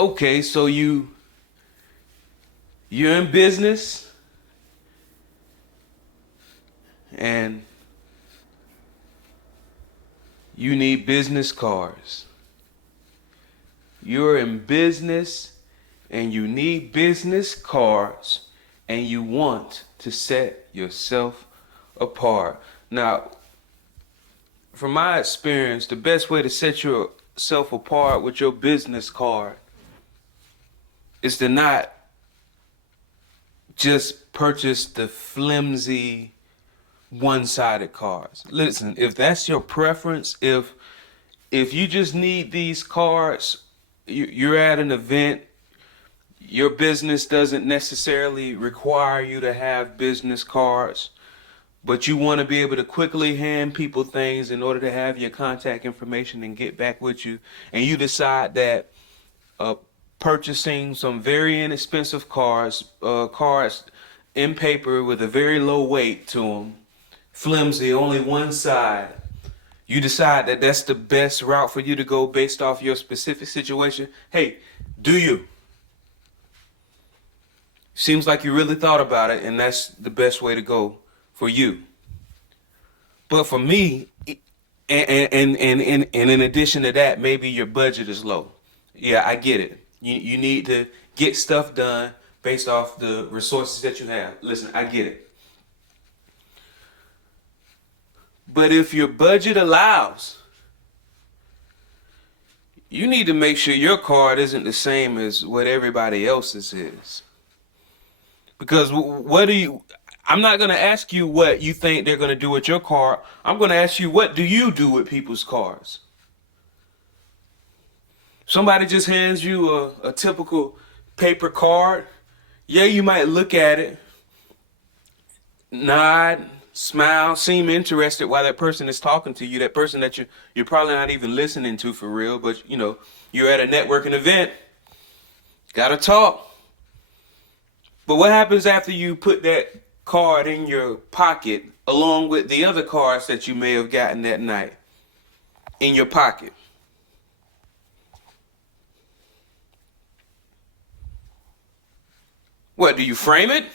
Okay, so you're in business and you need business cards. You're in business and you need business cards and you want to set yourself apart. Now, from my experience, the best way to set yourself apart with your business card is to not just purchase the flimsy one-sided cards. Listen, if that's your preference, if you just need these cards, you're at an event, your business doesn't necessarily require you to have business cards, but you want to be able to quickly hand people things in order to have your contact information and get back with you, and you decide that purchasing some very inexpensive cards in paper with a very low weight to them, flimsy, only one side, you decide that that's the best route for you to go based off your specific situation. Hey, do you? Seems like you really thought about it, and that's the best way to go for you. But for me, and in addition to that, maybe your budget is low. Yeah, I get it. You need to get stuff done based off the resources that you have. Listen, I get it. But if your budget allows, you need to make sure your card isn't the same as what everybody else's is. Because I'm not going to ask you what you think they're going to do with your card. I'm going to ask you, what do you do with people's cards? Somebody just hands you a typical paper card. Yeah, you might look at it, nod, smile, seem interested while that person is talking to you, that person that you're probably not even listening to for real, but you're at a networking event, gotta talk. But what happens after you put that card in your pocket along with the other cards that you may have gotten that night in your pocket? What, do you frame it?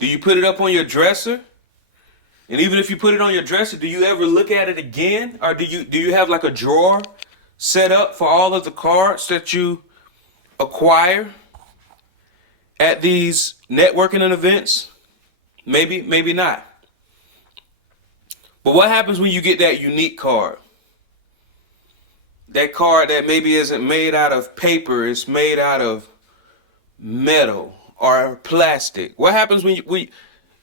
Do you put it up on your dresser? And even if you put it on your dresser, do you ever look at it again? Or do you have like a drawer set up for all of the cards that you acquire at these networking and events? Maybe, maybe not. But what happens when you get that unique card? That card that maybe isn't made out of paper, it's made out of metal or plastic. What happens when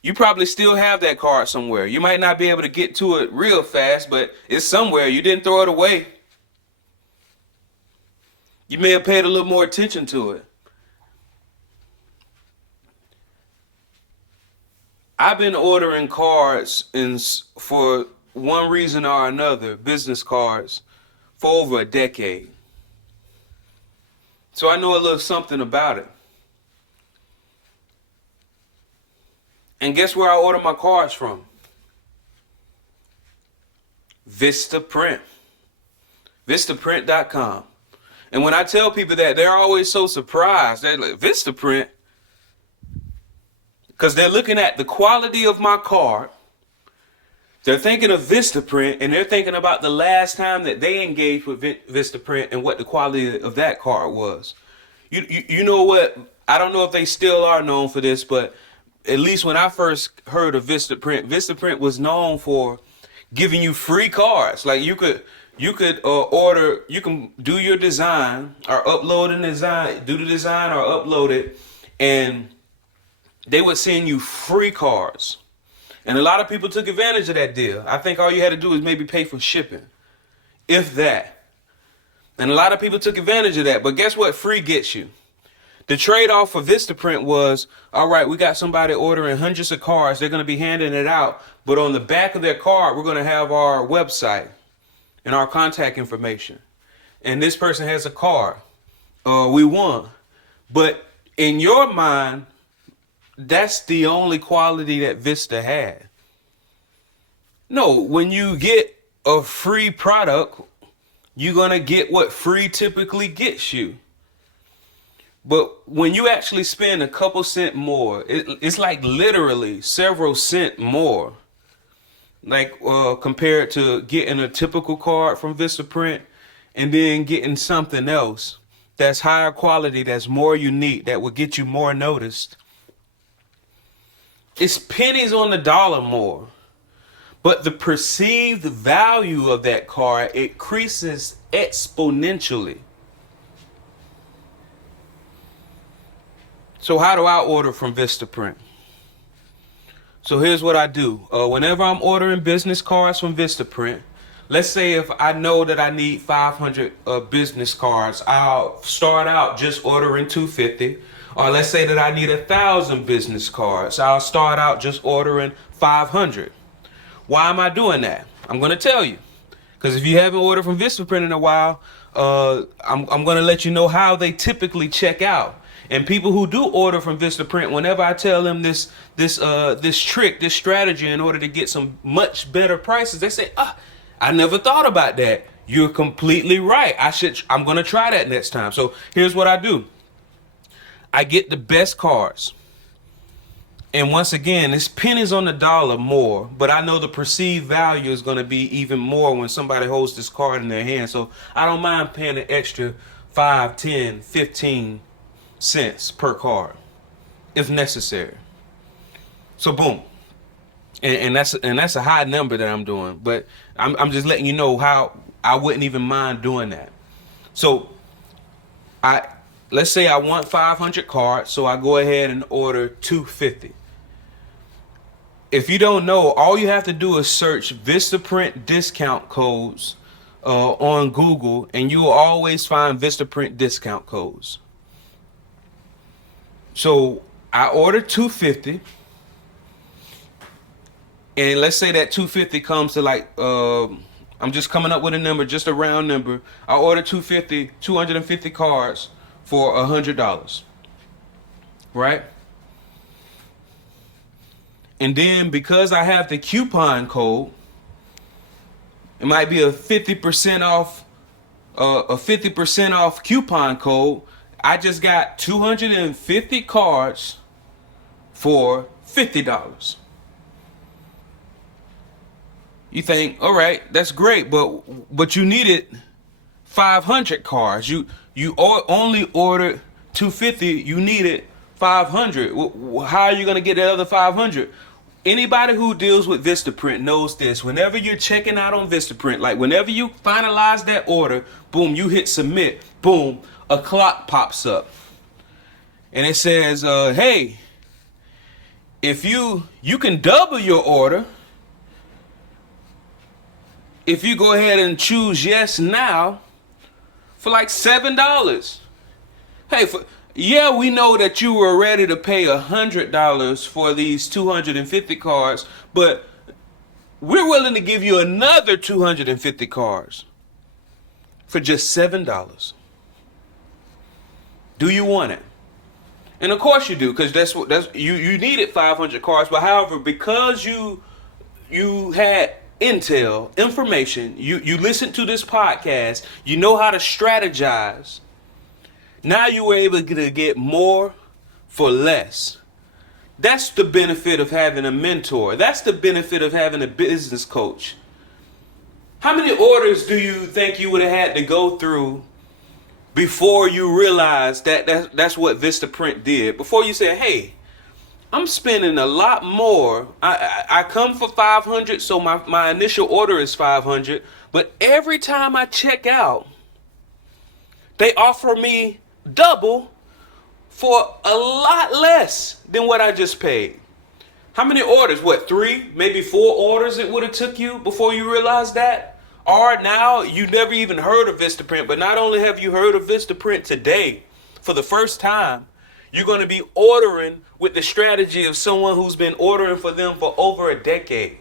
you probably still have that card somewhere? You might not be able to get to it real fast, but it's somewhere. You didn't throw it away. You may have paid a little more attention to it. I've been ordering cards for one reason or another, business cards, for over a decade. So I know a little something about it. And guess where I order my cards from? Vistaprint. Vistaprint.com. And when I tell people that, they're always so surprised. They're like, Vistaprint? Because they're looking at the quality of my card. They're thinking of Vistaprint, and they're thinking about the last time that they engaged with Vistaprint and what the quality of that card was. You know what? I don't know if they still are known for this, but at least when I first heard of Vistaprint, Vistaprint was known for giving you free cards. Like you could order, you can do your design or upload a design, do the design or upload it, and they would send you free cards. And a lot of people took advantage of that deal. I think all you had to do is maybe pay for shipping, if that. And a lot of people took advantage of that. But guess what free gets you? The trade-off for Vistaprint was, all right, we got somebody ordering hundreds of cards. They're going to be handing it out. But on the back of their card, we're going to have our website and our contact information. And this person has a card. We won. But in your mind, that's the only quality that Vista had. No, when you get a free product, you're going to get what free typically gets you. But when you actually spend a couple cent more, it's like literally several cent more. Like compared to getting a typical card from Vistaprint and then getting something else that's higher quality, that's more unique, that will get you more noticed. It's pennies on the dollar more. But the perceived value of that card increases exponentially. So how do I order from Vistaprint? So here's what I do. Whenever I'm ordering business cards from Vistaprint, let's say if I know that I need 500 business cards, I'll start out just ordering 250. Or let's say that I need 1,000 business cards, I'll start out just ordering 500. Why am I doing that? I'm going to tell you. Because if you haven't ordered from Vistaprint in a while, I'm going to let you know how they typically check out. And people who do order from Vistaprint, whenever I tell them this trick, this strategy in order to get some much better prices, they say, I never thought about that. You're completely right. I'm going to try that next time. So here's what I do. I get the best cards. And once again, it's pennies on the dollar more, but I know the perceived value is going to be even more when somebody holds this card in their hand. So I don't mind paying an extra 5, 10, 15 cents per card if necessary. So boom. And that's a high number that I'm doing, but I'm just letting you know how I wouldn't even mind doing that. So let's say I want 500 cards, so I go ahead and order 250. If you don't know, all you have to do is search Vistaprint discount codes on Google, and you will always find Vistaprint discount codes. So I ordered 250, and let's say that 250 comes to like, I'm just coming up with a number, just a round number. I ordered 250 cards for $100, right? And then because I have the coupon code, it might be a 50% off coupon code. I just got 250 cards for $50. You think, all right, that's great, but you needed 500 cards. You only ordered 250. You needed 500. How are you gonna get that other 500? Anybody who deals with Vistaprint knows this. Whenever you're checking out on Vistaprint, like whenever you finalize that order, boom, you hit submit, boom, a clock pops up. And it says, hey, if you can double your order if you go ahead and choose yes now for like $7. Hey, yeah, we know that you were ready to pay $100 for these 250 cards, but we're willing to give you another 250 cards for just $7. Do you want it? And of course you do, because that's you needed 500 cards. But however, because you had information, you listened to this podcast, you know how to strategize. Now you were able to get more for less. That's the benefit of having a mentor. That's the benefit of having a business coach. How many orders do you think you would have had to go through before you realized that's what Vistaprint did? Before you said, hey, I'm spending a lot more. I come for 500, so my initial order is 500. But every time I check out, they offer me double for a lot less than what I just paid. How many orders? What, 3, maybe 4 orders it would have took you before you realized that? Or now you never even heard of Vistaprint, but not only have you heard of Vistaprint today, for the first time, you're going to be ordering with the strategy of someone who's been ordering for them for over a decade.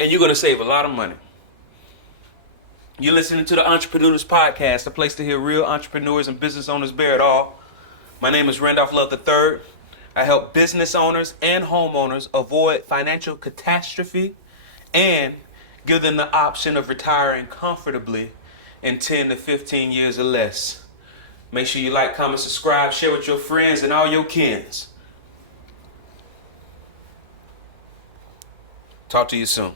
And you're going to save a lot of money. You're listening to the Entreprenudist podcast, a place to hear real entrepreneurs and business owners bear it all. My name is Randolph Love III. I help business owners and homeowners avoid financial catastrophe and give them the option of retiring comfortably in 10 to 15 years or less. Make sure you like, comment, subscribe, share with your friends and all your kins. Talk to you soon.